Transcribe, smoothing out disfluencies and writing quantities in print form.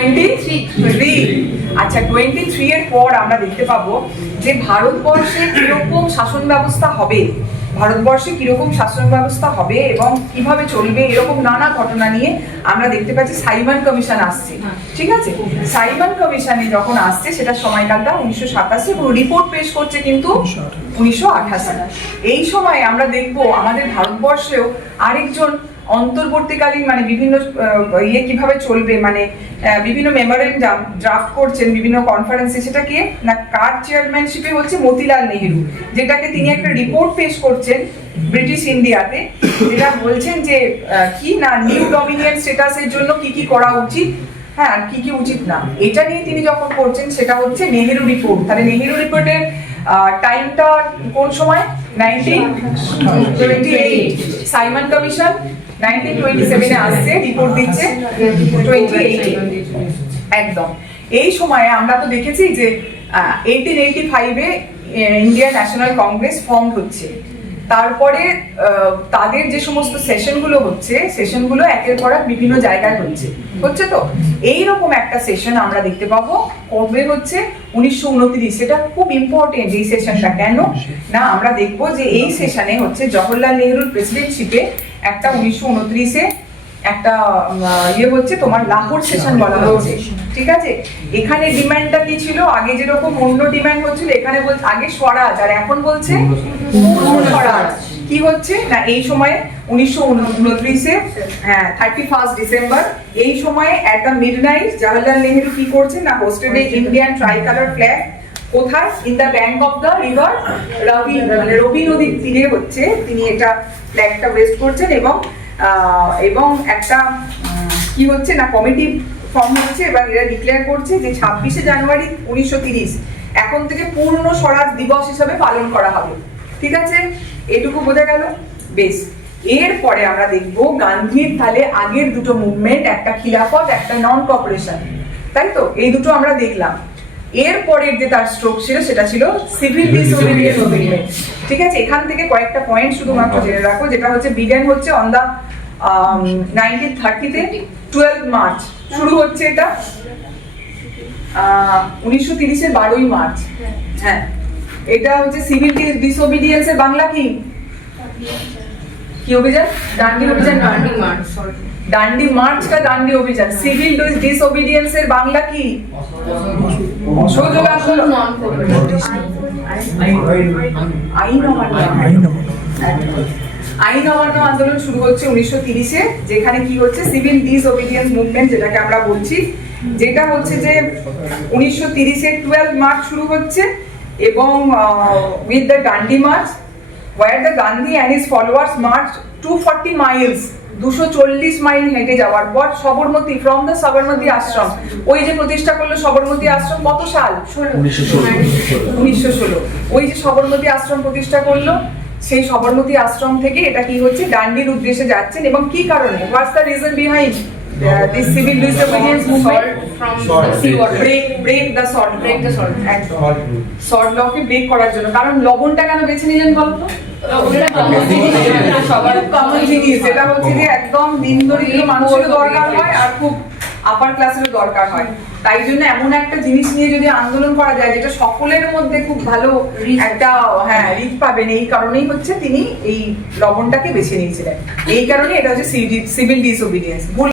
23 আচ্ছা 23 এর পর আমরা দেখতে পাবো যে ভারতবর্ষে কিরকম শাসন ব্যবস্থা হবে, ভারতবর্ষে কিরকম শাসন ব্যবস্থা হবে এবং কিভাবে চলবে, এরকম নানা ঘটনা নিয়ে আমরা দেখতে পাচ্ছি সাইমন কমিশন আসছে। ঠিক আছে, সাইমন কমিশনে যখন আসছে সেটা সময়কালটা 1987 এবং রিপোর্ট পেশ করছে কিন্তু 1988। এই সময় আমরা দেখবো আমাদের ভারতবর্ষেও আরেকজন অন্তর্বর্তীকালীন মানে বিভিন্ন কিভাবে চলবে মানে বিভিন্ন মেমোরেন্ডাম ড্রাফট করছেন বিভিন্ন কনফারেন্সে, সেটা কে না কার চেয়ারম্যানশিপে হচ্ছে মতিলাল নেহেরু, যেটাকে তিনি একটা রিপোর্ট পেশ করছেন ব্রিটিশ ইন্ডিয়াতে, যেটা বলছেন যে কি না নিউ ডমিনিয়ন স্ট্যাটাসের জন্য কি কি করা উচিত, হ্যাঁ আর কি কি উচিত না, এটা নিয়ে তিনি যখন করছেন সেটা হচ্ছে নেহেরু রিপোর্ট। তাহলে নেহেরু রিপোর্টের টাইমটা কোন সময় 1928, সাইমন কমিশন 1927 এ আসছে, রিপোর্ট দিচ্ছে 28 একদম। এই সময়ে আমরা তো দেখেছি যে 1885 এ ইন্ডিয়ান ন্যাশনাল কংগ্রেস ফর্ম হচ্ছে, তারপরে তাদের যে সমস্ত সেশনগুলো হচ্ছে সেশনগুলো একের পর এক বিভিন্ন জায়গায় হচ্ছে তো এইরকম একটা সেশন আমরা দেখতে পাবো কবে হচ্ছে 1929। সেটা খুব ইম্পর্টেন্ট এই সেশনটা, কেন না আমরা দেখবো যে এই সেশনে হচ্ছে জওহরলাল নেহরুর প্রেসিডেন্টশিপে একটা 1929-এ একটা হচ্ছে তোমার লাহোর সেশন বলা হচ্ছে। ঠিক আছে, এখানে ডিমান্ডটা কি ছিল, আগে যেরকম অন্য ডিমান্ড হচ্ছিল এখানে বলছে আগে স্বরাজ আর এখন বলছে পূর্ণ স্বরাজ। কি হচ্ছে না এই সময়ে 1929-এ 31 ডিসেম্বর এই সময়ে at the midnight Jawaharlal Nehru কি করছেন না hoisted a Indian tricolour flag, কোথায় in the bank of the river Ravi, মানে রবি নদীর তীরে হচ্ছে তিনি এটা ফ্ল্যাগটা ওয়েস্ট করছেন এবং একটা কি হচ্ছে না কমিটি ফর্ম হচ্ছে এবং এরা ডিক্লেয়ার করছে যে 26শে জানুয়ারি 1930 এখন থেকে পূর্ণ স্বরাজ দিবস হিসেবে পালন করা হবে। ঠিক আছে, এটুকু বোঝা গেল বেশ। এরপরে আমরা দেখবো গান্ধীর তাহলে আগের দুটো মুভমেন্ট, একটা খিলাফত একটা নন কর্পোরেশন, তাই তো এই দুটো আমরা দেখলাম। এরপরের যে তার স্ট্রোক ছিল সেটা ছিল সিভিল ডিসওবিডিয়েন্স মুভমেন্ট। ঠিক আছে, এখান থেকে কয়েকটা পয়েন্ট শুধুমাত্র জেনে রাখো, যেটা হচ্ছে বিগেন হচ্ছে অন দা 1930-তে 12 মার্চ শুরু হচ্ছে, এটা 1930-এর 12ই মার্চ। হ্যাঁ, এটা হচ্ছে সিভিল ডিসওবিডিয়েন্সের বাংলা কি কি অভিযান? ডান্ডি অভিযান, ডান্ডি মার্চ কা ডান্ডি অভিযান। সিভিল ডিসওবিডিয়েন্সের বাংলা কি? অসহযোগ আন্দোলন, আইন অমান্য আন্দোলন শুরু হচ্ছে 1930-এ, যেখানে কি হচ্ছে সিভিল ডিসওবিডিয়েন্স মুভমেন্ট যেটাকে আমরা বলছি, যেটা হচ্ছে যে 1930-এর 12 মার্চ শুরু হচ্ছে এবং with the Dandi march where the Gandhi and his followers marched 240 miles 240 mile হেঁটে যাওয়ার পর সবরমতী ফ্রম দ্য সবরমতী আশ্রম, ওই যে প্রতিষ্ঠা করলো সবরমতী আশ্রম কত সাল? 1916। ওই যে সবরমতী আশ্রম প্রতিষ্ঠা করলো সেই সবরমতী আশ্রম থেকে এটা কি হচ্ছে ডান্ডির উদ্দেশ্যে যাচ্ছেন এবং কি কারণে, what's the reason behind this civil disobedience movement? break the sword law কে ব্রেক করার জন্য। কারণ লবণটা কেন বেছে নিলেন বলতো? কমন জিনিস, যেটা হচ্ছে যে একদম দিন দরিদ্র মানুষেরও দরকার হয় আর খুব আপার ক্লাসেরও দরকার হয়, তাই জন্য এমন একটা জিনিস নিয়ে যদি আন্দোলন করা যায় যেটা সকলের মধ্যে খুব ভালো একটা রিচ পাবেন, এই কারণেই হচ্ছে তিনি এই লবণটাকে বেছে নিয়েছিলেন। এই কারণে এটা হচ্ছে সিভিল ডিসওবিডিয়েন্স।